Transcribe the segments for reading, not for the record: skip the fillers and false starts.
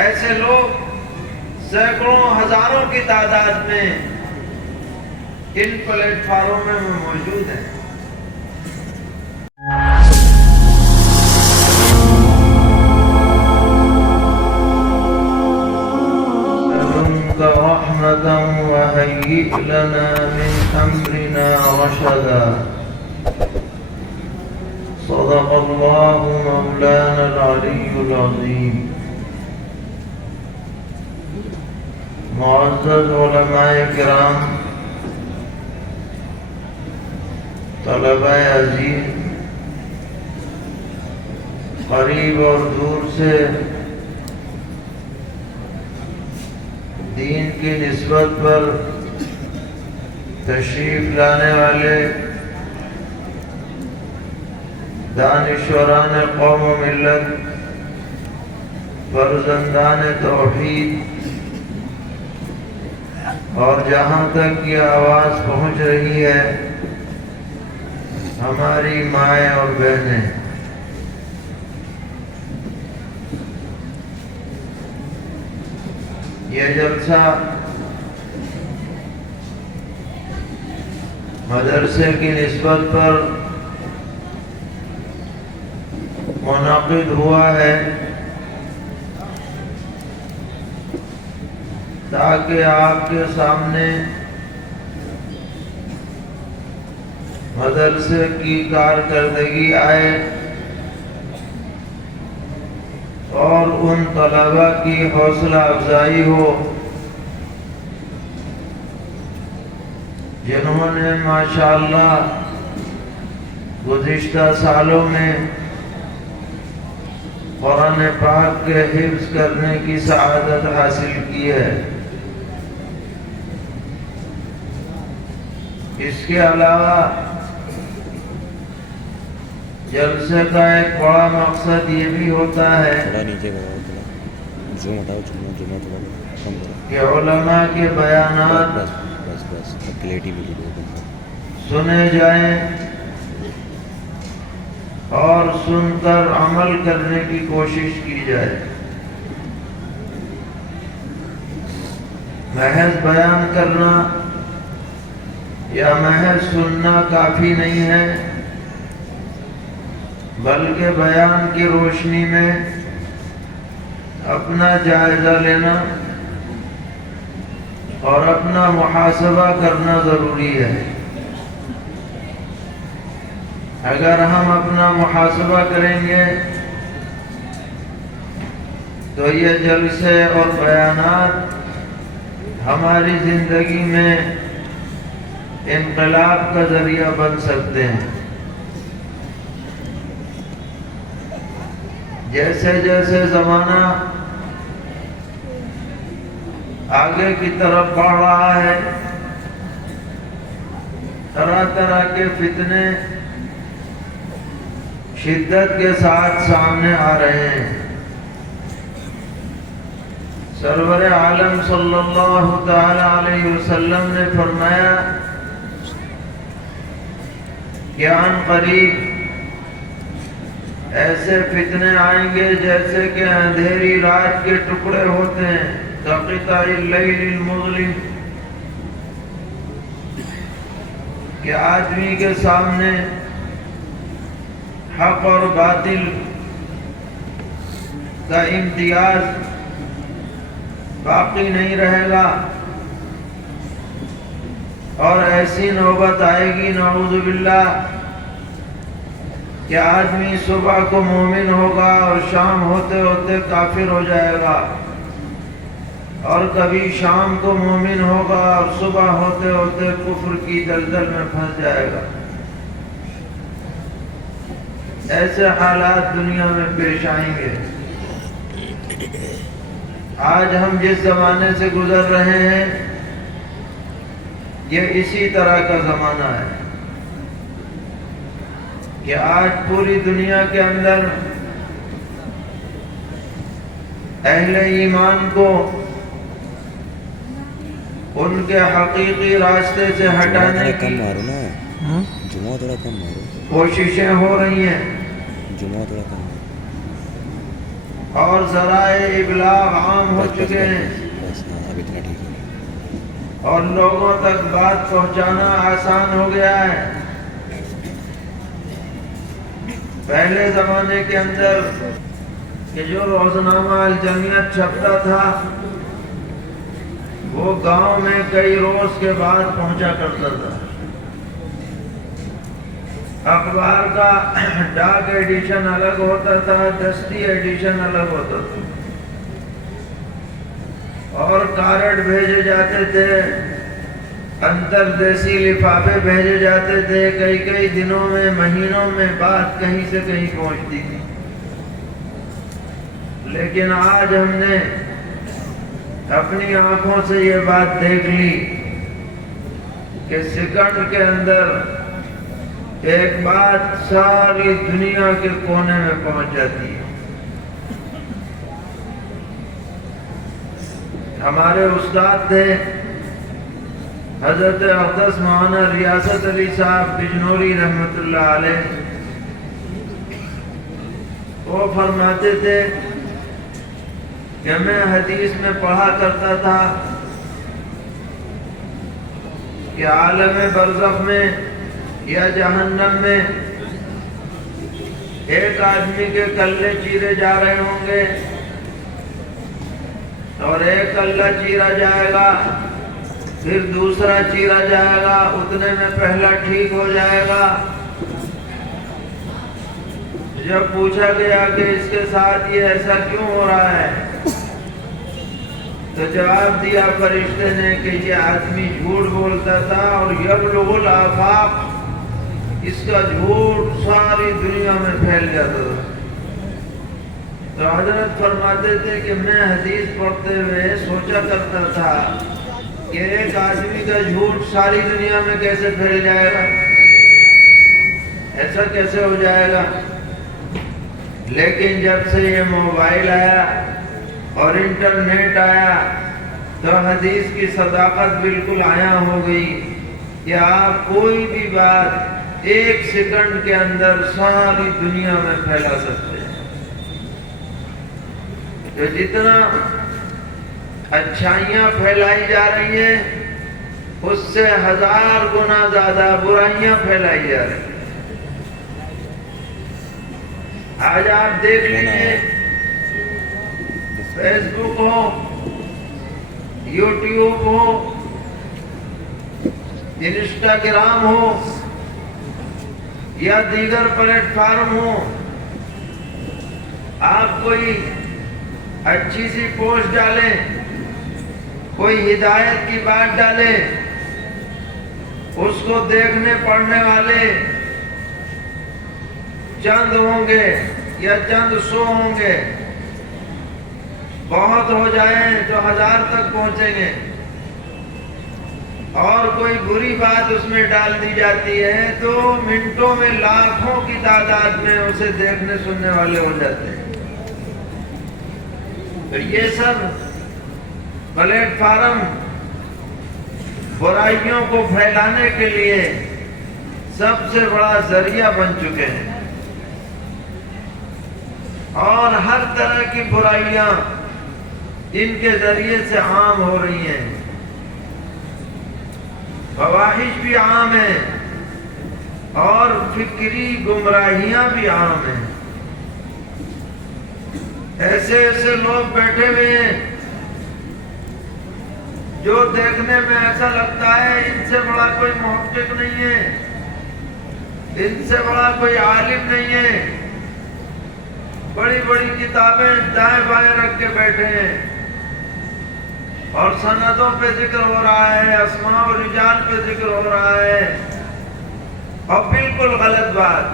ایسے لوگ سینکڑوں ہزاروں کی تعداد میں ان پلیٹ فارموں میں موجود ہیں۔ رحمة وهيئ لنا من أمرنا رشدا صدق الله مولانا العلي العظيم۔ معزز علماء کرام، طلبہ عزیز، قریب اور دور سے دین کی نسبت پر تشریف لانے والے دانشوران قوم و ملت، فرزندان توحید، اور جہاں تک یہ آواز پہنچ رہی ہے ہماری مائیں اور بہنیں، یہ جلسہ مدرسے کی نسبت پر منعقد ہوا ہے تاکہ آپ کے سامنے مدرسے کی کارکردگی آئے اور ان طلباء کی حوصلہ افزائی ہو جنہوں نے ماشاءاللہ گزشتہ سالوں میں قرآن پاک کے حفظ کرنے کی سعادت حاصل کی ہے۔ اس کے علاوہ جلسے کا ایک بڑا مقصد یہ بھی ہوتا ہے کہ علماء کے بیانات سنے جائیں اور سن کر عمل کرنے کی کوشش کی جائے۔ محض بیان کرنا یا محض سننا کافی نہیں ہے، بلکہ بیان کی روشنی میں اپنا جائزہ لینا اور اپنا محاسبہ کرنا ضروری ہے۔ اگر ہم اپنا محاسبہ کریں گے تو یہ جلسے اور بیانات ہماری زندگی میں انقلاب کا ذریعہ بن سکتے ہیں۔ جیسے جیسے زمانہ آگے کی طرف بڑھ رہا ہے، طرح طرح کے فتنے شدت کے ساتھ سامنے آ رہے ہیں۔ سرور عالم صلی اللہ تعالی علیہ وسلم نے فرمایا کہ عن قریب ایسے فتنے آئیں گے جیسے کہ اندھیری رات کے ٹکڑے ہوتے ہیں، كقطع اللیل المظلم، کہ آدمی کے سامنے حق اور باطل کا امتیاز باقی نہیں رہے گا، اور ایسی نوبت آئے گی نعوذ باللہ کہ آدمی صبح کو مومن ہوگا اور شام ہوتے ہوتے کافر ہو جائے گا، اور کبھی شام کو مومن ہوگا اور صبح ہوتے ہوتے کفر کی دلدل میں پھنس جائے گا۔ ایسے حالات دنیا میں پیش آئیں گے۔ آج ہم جس زمانے سے گزر رہے ہیں یہ اسی طرح کا زمانہ ہے کہ آج پوری دنیا کے اندر اہل ایمان کو ان کے حقیقی راستے سے ہٹانے کی کوششیں ہو رہی ہیں۔ اور ذرائع ابلاغ عام ہو چکے ہیں اور لوگوں تک بات پہنچانا آسان ہو گیا ہے۔ پہلے زمانے کے اندر کہ جو روزنامہ الجمعیت چھپتا تھا وہ گاؤں میں کئی روز کے بعد پہنچا کرتا تھا۔ اخبار کا ڈاک ایڈیشن الگ ہوتا تھا، دستی ایڈیشن الگ ہوتا تھا، اور کارڈ بھیجے جاتے تھے، انتردیسی لفافے بھیجے جاتے تھے، کئی کئی دنوں میں مہینوں میں بات کہیں سے کہیں پہنچتی تھی۔ لیکن آج ہم نے اپنی آنکھوں سے یہ بات دیکھ لی کہ سیکنڈ کے اندر ایک بات ساری دنیا کے کونے میں پہنچ جاتی ہے۔ ہمارے استاد تھے حضرت اقدس مولانا ریاست علی صاحب بجنوری رحمۃ اللہ علیہ، وہ فرماتے تھے کہ میں حدیث میں پڑھا کرتا تھا کہ عالم برزخ میں یا جہنم میں ایک آدمی کے کلے چیرے جا رہے ہوں گے اور ایک کلہ چیرا جائے گا، پھر دوسرا چیرا جائے گا، اتنے میں پہلا ٹھیک ہو جائے گا۔ جب پوچھا گیا کہ اس کے ساتھ یہ ایسا کیوں ہو رہا ہے تو جواب دیا فرشتے نے کہ یہ آدمی جھوٹ بولتا تھا اور یبلغ الآفاق، اس کا جھوٹ ساری دنیا میں پھیل جاتا تھا۔ تو حضرت فرماتے تھے کہ میں حدیث پڑھتے ہوئے سوچا کرتا تھا کہ ایک آدمی کا جھوٹ ساری دنیا میں کیسے پھیل جائے گا، ایسا کیسے ہو جائے گا۔ لیکن جب سے یہ موبائل آیا اور انٹرنیٹ آیا تو حدیث کی صداقت بالکل عیاں ہو گئی کہ آپ کوئی بھی بات ایک سیکنڈ کے اندر ساری دنیا میں پھیلا سکتے ہیں۔ تو جتنا اچھائیاں پھیلائی جا رہی ہیں اس سے 1000 گنا زیادہ برائیاں پھیلائی جا رہی ہیں۔ آج آپ دیکھ لیجیے، فیس بک ہو، یوٹیوب ہو، انسٹاگرام ہو یا دیگر پلیٹ فارم ہو، آپ کوئی اچھی سی پوسٹ ڈالیں، کوئی ہدایت کی بات ڈالیں، اس کو دیکھنے پڑھنے والے چند ہوں گے یا چند سو ہوں گے، بہت ہو جائیں تو 1000 تک پہنچیں گے، اور کوئی بری بات اس میں ڈال دی جاتی ہے تو منٹوں میں لاکھوں کی تعداد میں اسے دیکھنے سننے والے ہو جاتے ہیں۔ تو یہ سب پلیٹ فارم برائیوں کو پھیلانے کے لیے سب سے بڑا ذریعہ بن چکے ہیں، اور ہر طرح کی برائیاں ان کے ذریعے سے عام ہو رہی ہیں۔ فواحش بھی عام ہیں اور فکری گمراہیاں بھی عام ہیں۔ ایسے ایسے لوگ بیٹھے ہوئے ہیں جو دیکھنے میں ایسا لگتا ہے ان سے بڑا کوئی محقق نہیں ہے، ان سے بڑا کوئی عالم نہیں ہے، بڑی بڑی کتابیں دائیں بائیں رکھ کے بیٹھے ہیں اور سندوں پہ ذکر ہو رہا ہے، اسماء و رجال پہ ذکر ہو رہا ہے، اور بالکل غلط بات،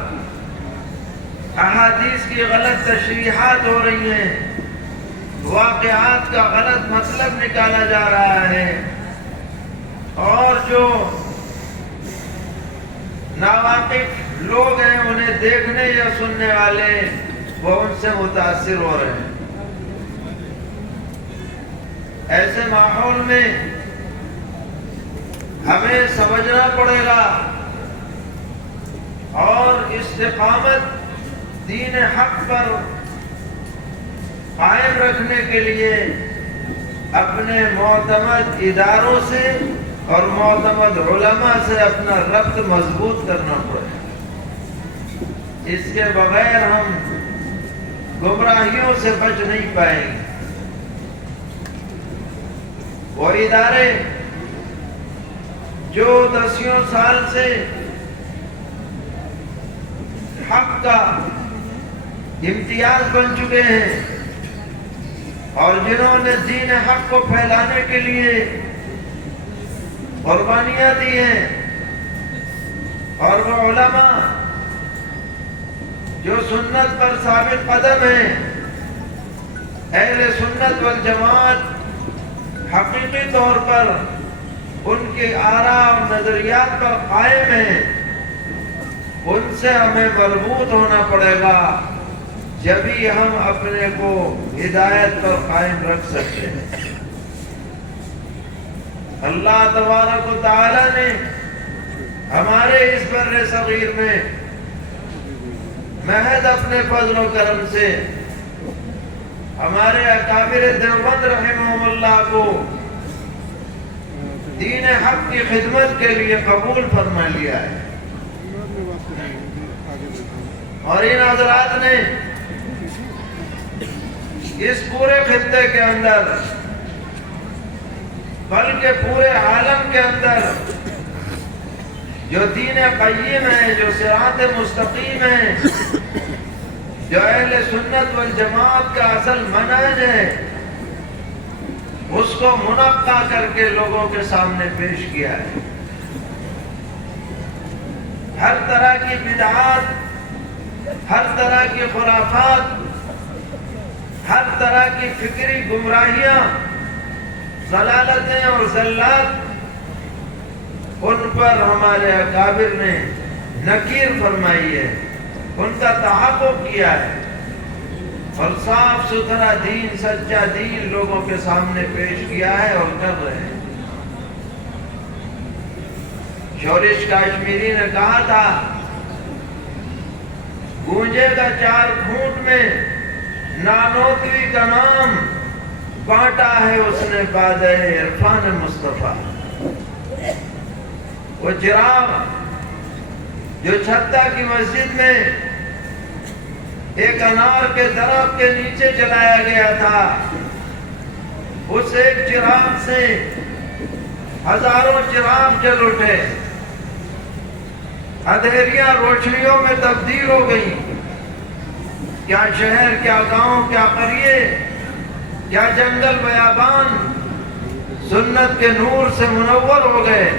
احادیث کی غلط تشریحات ہو رہی ہیں، واقعات کا غلط مطلب نکالا جا رہا ہے، اور جو ناواقف لوگ ہیں انہیں دیکھنے یا سننے والے وہ ان سے متاثر ہو رہے ہیں۔ ایسے ماحول میں ہمیں سمجھنا پڑے گا اور استقامت دین حق پر قائم رکھنے کے لیے اپنے معتمد اداروں سے اور معتمد علماء سے اپنا ربط مضبوط کرنا پڑے. اس کے بغیر ہم گمراہیوں سے بچ نہیں پائیں گے. وہ ادارے جو دسیوں سال سے حق کا امتیاز بن چکے ہیں اور جنہوں نے دین حق کو پھیلانے کے لیے قربانیاں دی ہیں، اور وہ علماء جو سنت پر ثابت قدم ہیں، اہل سنت والجماعت حقیقی طور پر ان کے آراء اور نظریات پر قائم ہیں، ان سے ہمیں مربوط ہونا پڑے گا، جبھی ہم اپنے کو ہدایت پر قائم رکھ سکتے ہیں. اللہ تبارک و تعالی نے ہمارے اس بر صغیر میں محض اپنے فضل و کرم سے ہمارے اکابر دیوبند رحمہم اللہ کو دین حق کی خدمت کے لیے قبول فرما لیا ہے، اور ان حضرات نے اس پورے خطے کے اندر بلکہ پورے عالم کے اندر جو دین قیم ہے، جو صراط مستقیم ہے، جو اہل سنت والجماعت کا اصل منہج ہے، اس کو منقع کر کے لوگوں کے سامنے پیش کیا ہے. ہر طرح کی بدعات، ہر طرح کی خرافات، ہر طرح کی فکری گمراہیاں، ضلالتیں اور زلات، ان پر ہمارے اکابر نے نکیر فرمائی ہے، ان کا تحقق کیا ہے، اور صاف ستھرا دین، سچا دین لوگوں کے سامنے پیش کیا ہے اور کر رہے ہیں. شورش کاشمیری نے کہا تھا، گونجے گا 4 گھونٹ میں نانوتوی کا نام، بانٹا ہے اس نے بادہ عرفان مصطفیٰ. وہ چراغ جو چھتا کی مسجد میں ایک انار کے درخت کے نیچے جلایا گیا تھا، اس ایک چراغ سے ہزاروں چراغ جل اٹھے، اندھیریاں روشنیوں میں تبدیل ہو گئی. کیا شہر، کیا گاؤں، کیا قریے، کیا جنگل بیابان سنت کے نور سے منور ہو گئے.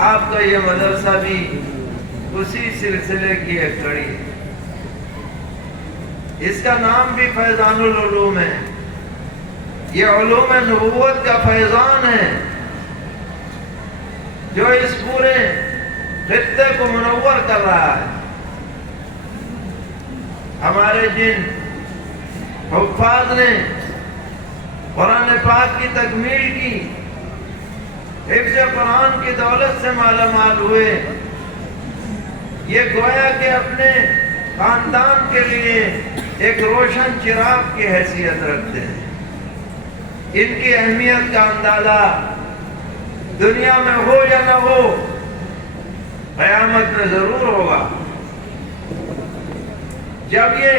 آپ کا یہ مدرسہ بھی اسی سلسلے کی ایک کڑی ہے. اس کا نام بھی فیضان العلوم ہے. یہ علوم نبوت کا فیضان ہے جو اس پورے خطے کو منور کر رہا ہے. ہمارے جن حفاظ نے قرآن پاک کی تکمیل کی، حفظ قرآن کی دولت سے مالا مال ہوئے، یہ گویا کہ اپنے خاندان کے لیے ایک روشن چراغ کی حیثیت رکھتے ہیں. ان کی اہمیت کا اندازہ دنیا میں ہو یا نہ ہو، قیامت میں ضرور ہوگا، جب یہ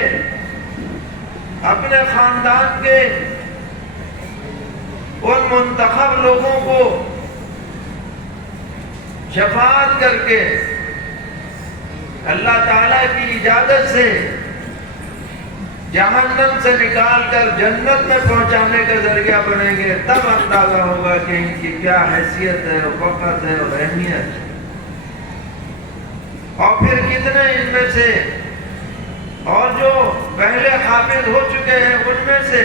اپنے خاندان کے ان منتخب لوگوں کو شفاعت کر کے اللہ تعالیٰ کی اجازت سے جہنم سے نکال کر جنت میں پہنچانے کا ذریعہ بنیں گے، تب اندازہ ہوگا کہ ان کی کیا حیثیت ہے، وقت ہے اور اہمیت ہے. اور پھر کتنے ان میں سے، اور جو پہلے حافظ ہو چکے ہیں ان میں سے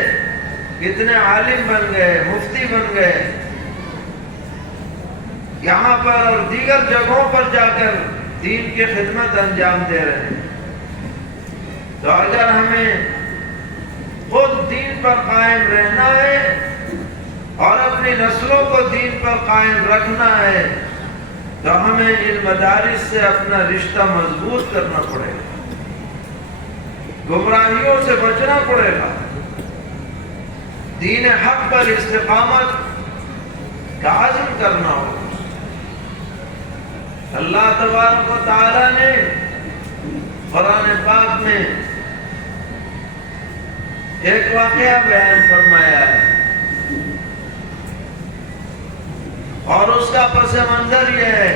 کتنے عالم بن گئے، مفتی بن گئے، یہاں پر اور دیگر جگہوں پر جا کر دین کی خدمت انجام دے رہے ہیں. تو اگر ہمیں خود دین پر قائم رہنا ہے اور اپنی نسلوں کو دین پر قائم رکھنا ہے تو ہمیں ان مدارس سے اپنا رشتہ مضبوط کرنا پڑے گا. گمراہیوں سے بچنا پڑے گا، دین حق پر استقامت کا عزم کرنا ہوگا۔ اللہ تبارک و تعالی نے قرآن پاک میں ایک واقعہ بیان فرمایا ہے، اور اس کا پس منظر یہ ہے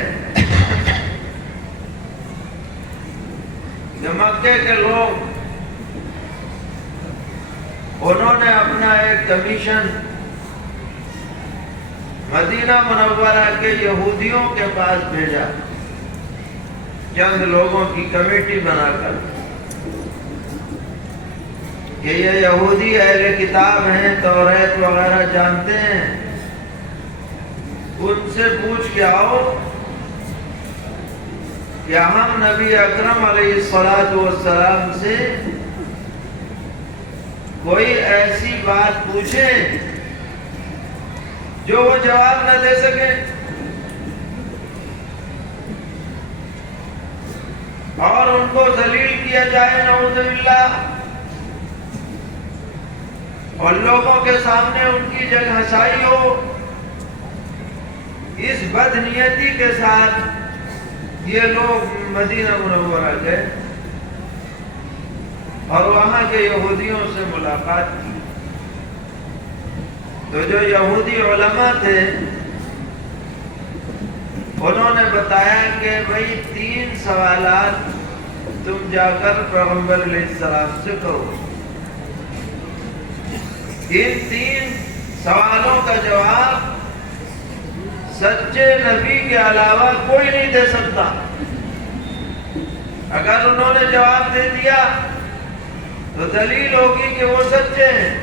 کہ مکے کے لوگ انہوں نے اپنا ایک کمیشن مدینہ منورہ کے یہودیوں کے پاس بھیجا، چند لوگوں کی کمیٹی بنا کر، کہ یہ یہودی اہل کتاب ہیں، توریت وغیرہ جانتے ہیں، ان سے پوچھ کے آؤ کہ ہم نبی اکرم علیہ السلام سے کوئی ایسی بات پوچھیں جو وہ جواب نہ دے سکے، اور ان کو ذلیل کیا جائے نعوذ باللہ، اور لوگوں کے سامنے ان کی جگہ ہنسائی ہو۔ اس بدنیتی کے ساتھ یہ لوگ مدینہ منورہ گئے اور وہاں کے یہودیوں سے ملاقات کی۔ تو جو یہودی علماء تھے انہوں نے بتایا کہ بھئی 3 سوالات تم جا کر پیغمبر علیہ السلام سے کرو، ان 3 سوالوں کا جواب سچے نبی کے علاوہ کوئی نہیں دے سکتا۔ اگر انہوں نے جواب دے دیا تو دلیل ہوگی کہ وہ سچے ہیں،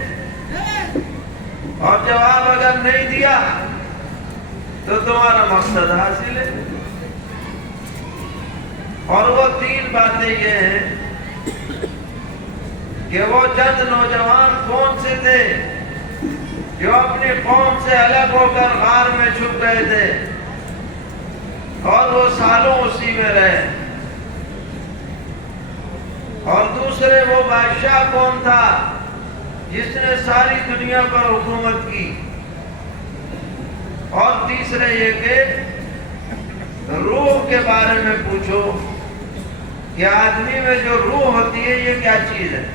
اور جواب اگر نہیں دیا تو تمہارا مقصد حاصل ہے۔ اور وہ 3 باتیں یہ ہیں کہ وہ چند نوجوان کون سے تھے جو اپنی قوم سے الگ ہو کر غار میں چھپ گئے تھے اور وہ سالوں اسی میں رہے، اور دوسرے وہ بادشاہ کون تھا جس نے ساری دنیا پر حکومت کی، اور تیسرے یہ کہ روح کے بارے میں پوچھو کہ آدمی میں جو روح ہوتی ہے یہ کیا چیز ہے۔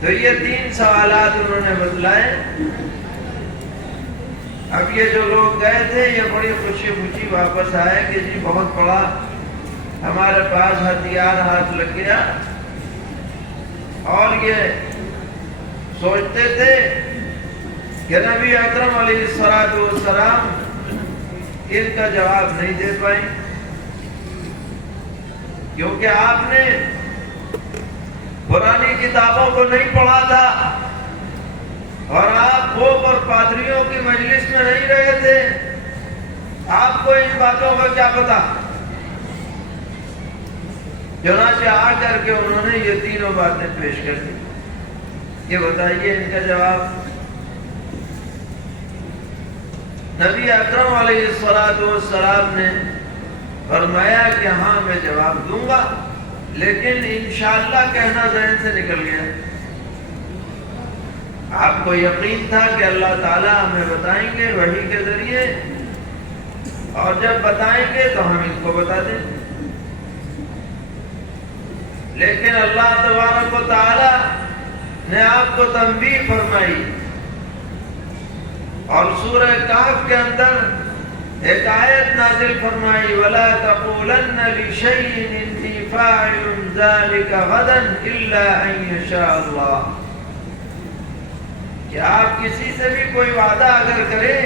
تو یہ 3 سوالات انہوں نے بتلائے۔ اب یہ جو لوگ گئے تھے یہ بڑی خوشی خوشی واپس آئے کہ جی بہت بڑا ہمارے پاس ہتھیار ہاتھ لگ گیا، اور یہ سوچتے تھے کہ نبی اکرم علیہ السلام ان کا جواب نہیں دے پائیں، کیونکہ آپ نے پرانی کتابوں کو نہیں پڑھا تھا، اور آپ پوپ اور پادریوں کی مجلس میں نہیں رہے تھے، آپ کو ان باتوں کا کیا پتا۔ چنانچہ آ کر کے انہوں نے یہ 3 باتیں پیش کر دی۔ یہ بتائیے ان کا جواب۔ نبی اکرم علیہ السلام نے فرمایا کہ ہاں میں جواب دوں گا، لیکن انشاءاللہ کہنا ذہن سے نکل گیا۔ آپ کو یقین تھا کہ اللہ تعالیٰ ہمیں بتائیں گے وحی کے ذریعے، اور جب بتائیں گے تو ہم ان کو بتا دیں، لیکن اللہ تبارک و تعالیٰ نے آپ کو تنبیہ فرمائی، اور سورہ کہف کے اندر ایک آیت نازل فرمائی، وَلَا تَقُولَنَّ لِشَيْءٍ إِنِّي فَاعِلٌ ذَلِكَ غَدًا إِلَّا أَن يَشَاءَ اللَّهُ، کہ آپ کسی سے بھی کوئی وعدہ اگر کریں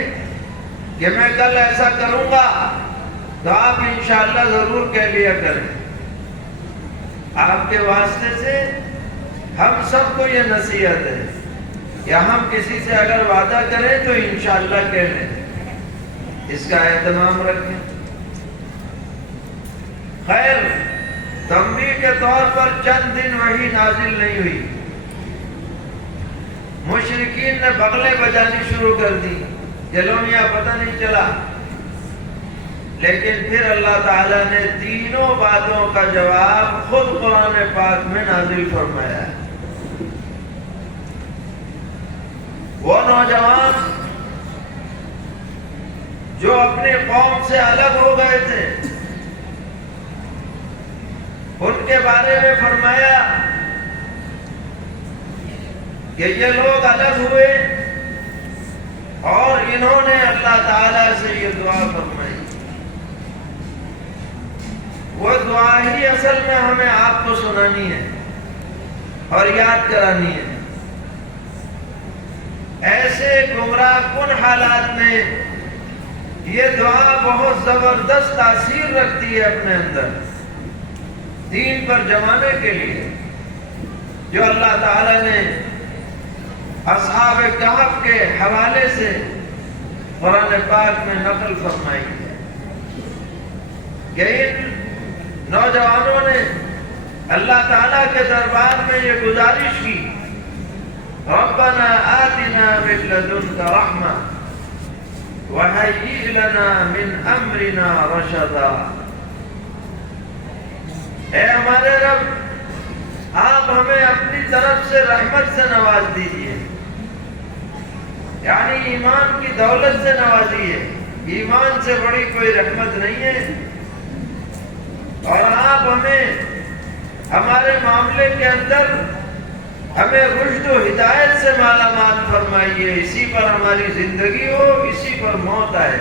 کہ میں کل ایسا کروں گا تو آپ انشاءاللہ ضرور کہہ لیا کریں۔ آپ کے واسطے سے ہم سب کو یہ نصیحت ہے کہ ہم کسی سے اگر وعدہ کریں تو انشاءاللہ کہہ لیں، اس کا اہتمام رکھیں۔ خیر، تنبیہ کے طور پر چند دن وحی نازل نہیں ہوئی، مشرکین نے بغلیں بجانی شروع کر دی، جلونیا پتہ نہیں چلا، لیکن پھر اللہ تعالیٰ نے تینوں باتوں کا جواب خود قرآن پاک میں نازل فرمایا ہے۔ وہ نوجوان جو اپنی قوم سے الگ ہو گئے تھے، ان کے بارے میں فرمایا کہ یہ لوگ الگ ہوئے اور انہوں نے اللہ تعالیٰ سے یہ دعا فرمائی۔ وہ دعا ہی اصل میں ہمیں آپ کو سنانی ہے اور یاد کرانی ہے۔ ایسے گمراہ کن حالات میں یہ دعا بہت زبردست تاثیر رکھتی ہے اپنے اندر، دین پر جمانے کے لیے، جو اللہ تعالیٰ نے اصحاب کہف کے حوالے سے قرآن پاک میں نقل فرمائی ہے کہ ان نوجوانوں نے اللہ تعالیٰ کے دربار میں یہ گزارش کی، ربنا آتنا من لدنک رحمہ وہیئ لنا من امرنا رشدا۔ اے ہمارے رب، آپ ہمیں اپنی طرف سے رحمت سے نواز دیجیے، یعنی ایمان کی دولت سے نوازیے۔ ایمان سے بڑی کوئی رحمت نہیں ہے، اور آپ ہمیں ہمارے معاملے کے اندر ہمیں رشد و ہدایت سے مالا مال فرمائیے، اسی پر ہماری زندگی ہو، اسی پر موت آئے۔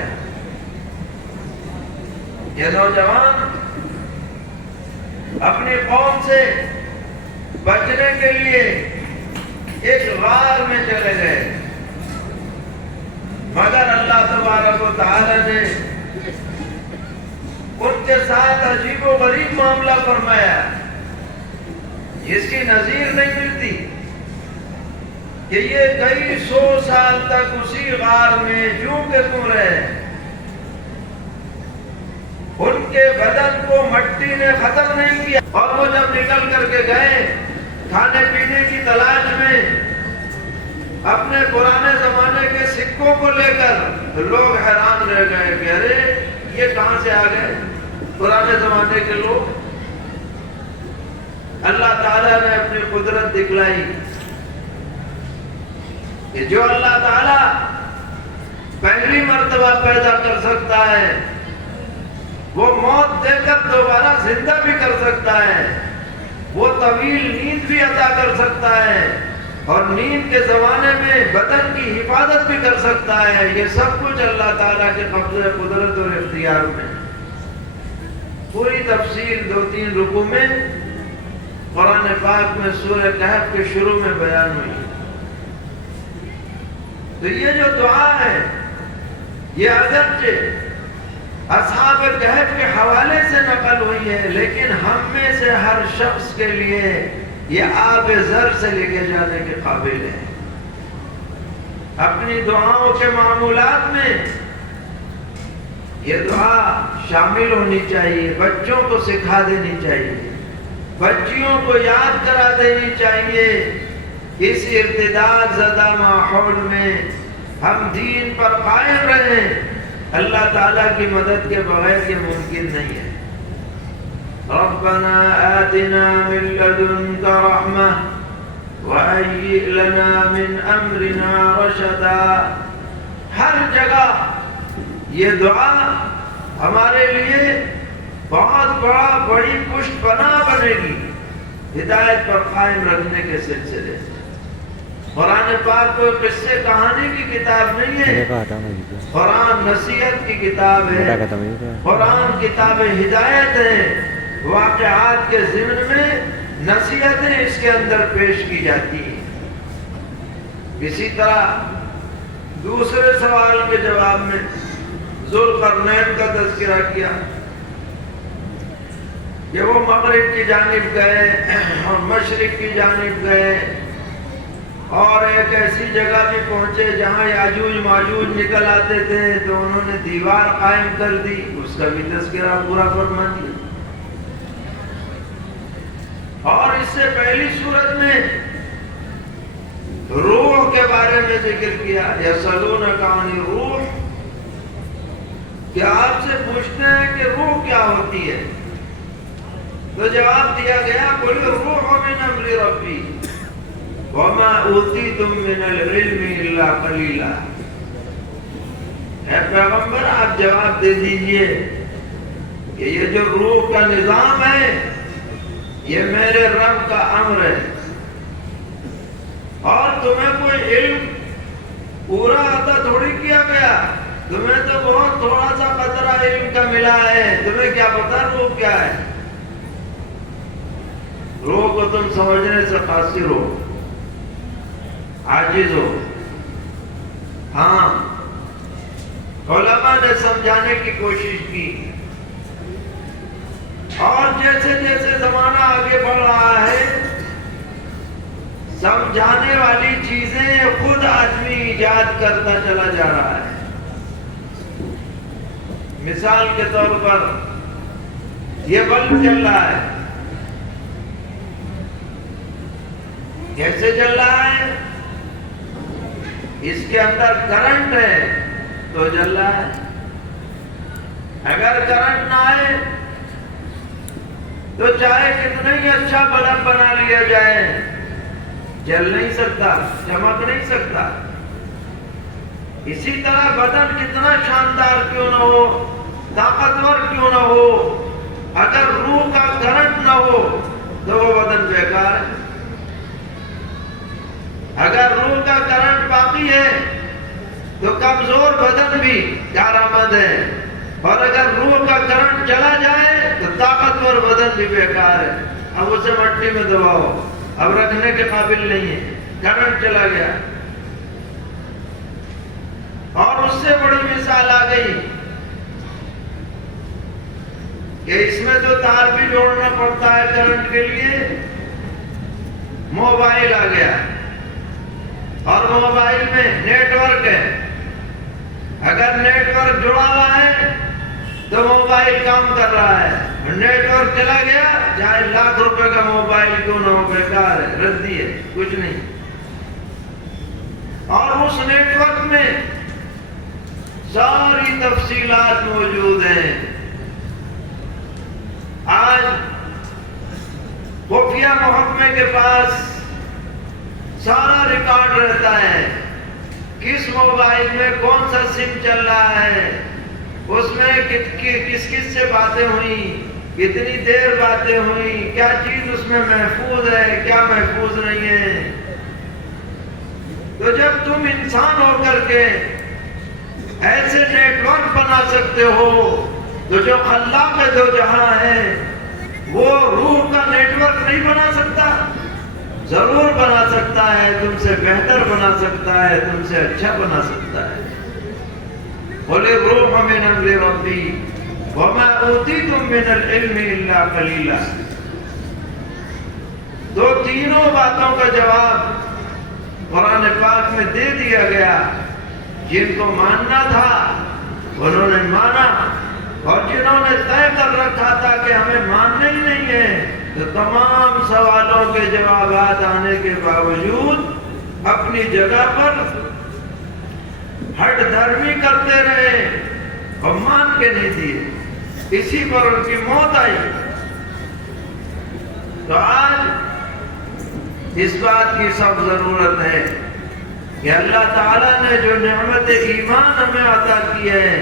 یہ نوجوان اپنی قوم سے بچنے کے لیے ایک غار میں چلے گئے، مگر اللہ تبارک و تعالی نے ان کے ساتھ عجیب و غریب معاملہ فرمایا، اس کی نظیر نہیں ملتی کہ یہ کئی سو سال تک اسی غار میں یوں کے توں رہے۔ ان کے بدن کو مٹی نے ختم نہیں کیا، اور وہ جب نکل کر کے گئے کھانے پینے کی تلاش میں اپنے پرانے زمانے کے سکوں کو لے کر، لوگ حیران رہ گئے کہ ارے یہ کہاں سے آ گئے پرانے زمانے کے لوگ۔ اللہ تعالیٰ نے اپنی قدرت دکھلائی کہ جو اللہ تعالیٰ پہلی مرتبہ پیدا کر سکتا ہے، وہ موت دے کر دوبارہ زندہ بھی کر سکتا ہے، وہ طویل نیند بھی عطا کر سکتا ہے، اور نیند کے زمانے میں بدن کی حفاظت بھی کر سکتا ہے۔ یہ سب کچھ اللہ تعالیٰ کے قبضے قدرت اور اختیار میں۔ پوری تفصیل 2-3 رکوع میں قرآن پاک میں سورہ کہف کے شروع میں بیان ہوئی۔ تو یہ جو دعا ہے، یہ اگرچہ اصحاب کہف کے حوالے سے نقل ہوئی ہے، لیکن ہم میں سے ہر شخص کے لیے یہ آب زر سے لے جانے کے قابل ہے۔ اپنی دعاؤں کے معمولات میں یہ دعا شامل ہونی چاہیے، بچوں کو سکھا دینی چاہیے، بچیوں کو یاد کرا دینی چاہیے۔ اس ارتداد زدہ ماحول میں ہم دین پر قائم رہیں، اللہ تعالیٰ کی مدد کے بغیر یہ ممکن نہیں ہے۔ ربنا آتنا من لدنک رحمہ وہیئ لنا من امرنا رشدا۔ ہر جگہ یہ دعا ہمارے لیے بہت بڑی پشت پناہ بنے گی ہدایت پر قائم رکھنے کے سلسلے سے۔ قرآن پاک کوئی قصے کہانی کی کتاب نہیں ہے، قرآن نصیحت کی کتاب ہے، قرآن کتاب ہدایت ہے۔ واقعات کے ضمن میں نصیحتیں اس کے اندر پیش کی جاتی ہیں۔ اسی طرح دوسرے سوال کے جواب میں ذوالقرنین کا تذکرہ کیا کہ وہ مغرب کی جانب گئے اور مشرق کی جانب گئے، اور ایک ایسی جگہ بھی پہنچے جہاں یاجوج ماجوج نکل آتے تھے، تو انہوں نے دیوار قائم کر دی، اس کا بھی تذکرہ پورا فرما دیا۔ اور اس سے پہلی صورت میں روح کے بارے میں ذکر کیا، یسألونک عن الروح، کہ آپ سے پوچھتے ہیں کہ روح کیا ہوتی ہے، تو جواب دیا گیا قل الروح من امر ربی وما اوتیتم من العلم الا قلیلا۔ اے پیغمبر آپ جواب دے دیجئے کہ یہ جو روح کا نظام ہے یہ میرے رب کا امر ہے، اور تمہیں کوئی علم پورا عطا تھوڑی کیا گیا، تمہیں تو بہت تھوڑا سا قطرہ علم کا ملا ہے، تمہیں کیا پتا روح کیا ہے؟ روح کو تم سمجھنے سے قاصر ہو، عاجز ہو۔ ہاں، علماء نے سمجھانے کی کوشش کی، اور جیسے جیسے زمانہ آگے بڑھ رہا ہے سمجھانے والی چیزیں خود آدمی ایجاد کرتا چلا جا رہا ہے۔ مثال کے طور پر یہ بلب چل رہا ہے، کیسے چل رہا ہے؟ اس کے اندر کرنٹ ہے تو جل رہا ہے، اگر کرنٹ نہ آئے تو چاہے کتنا ہی اچھا بلب بنا لیا جائے جل نہیں سکتا، چمک نہیں سکتا۔ اسی طرح بدن کتنا شاندار کیوں نہ ہو، طاقتور کیوں نہ ہو، اگر روح کا کرنٹ نہ ہو تو وہ بدن بیکار ہے۔ اگر روح کا کرنٹ باقی ہے تو کمزور بدن بھی کارآمد ہے، اور اگر روح کا کرنٹ چلا جائے تو طاقتور بدن بھی بیکار ہے۔ اب اسے مٹی میں دباؤ، اب رکھنے کے قابل نہیں ہے، کرنٹ چلا گیا۔ اور اس سے بڑی مثال آ گئی کہ اس میں تو تار بھی جوڑنا پڑتا ہے کرنٹ کے لیے، موبائل آ گیا، اور موبائل میں نیٹ ورک ہے، اگر نیٹ ورک جڑا ہوا ہے تو موبائل کام کر رہا ہے، نیٹ ورک چلا گیا چاہے لاکھ روپے کا موبائل کیوں نہ ہو بیکار ہے، ردی ہے، کچھ نہیں۔ اور اس نیٹ ورک میں ساری تفصیلات موجود ہیں۔ آج خفیہ محکمے کے پاس سارا ریکارڈ رہتا ہے، کس موبائل میں کون سا سم چل رہا ہے، اس میں کس کس سے باتیں ہوئیں، کتنی دیر باتیں ہوئیں، کیا چیز اس میں محفوظ ہے، کیا محفوظ نہیں ہے۔ تو جب تم انسان ہو کر کے ایسے نیٹ ورک بنا سکتے ہو تو جو خلاق دو جہاں ہے وہ روح کا نیٹ ورک نہیں بنا سکتا؟ ضرور بنا سکتا ہے، تم سے بہتر بنا سکتا ہے، تم سے اچھا بنا سکتا ہے۔ قل الروح من امر ربی وما اوتیتم من العلم الا قلیلا۔ تو تینوں باتوں کا جواب قرآن پاک میں دے دیا گیا۔ جن کو ماننا تھا انہوں نے مانا، اور جنہوں نے طے کر رکھا تھا کہ ہمیں ماننا ہی نہیں ہے تو تمام سوالوں کے جوابات آنے کے باوجود اپنی جگہ پر ہٹ دھرمی کرتے رہے اور مان کے نہیں دیے، اسی پر ان کی موت آئی۔ تو آج اس بات کی سب ضرورت ہے کہ اللہ تعالیٰ نے جو نعمت ایمان ہمیں عطا کی ہے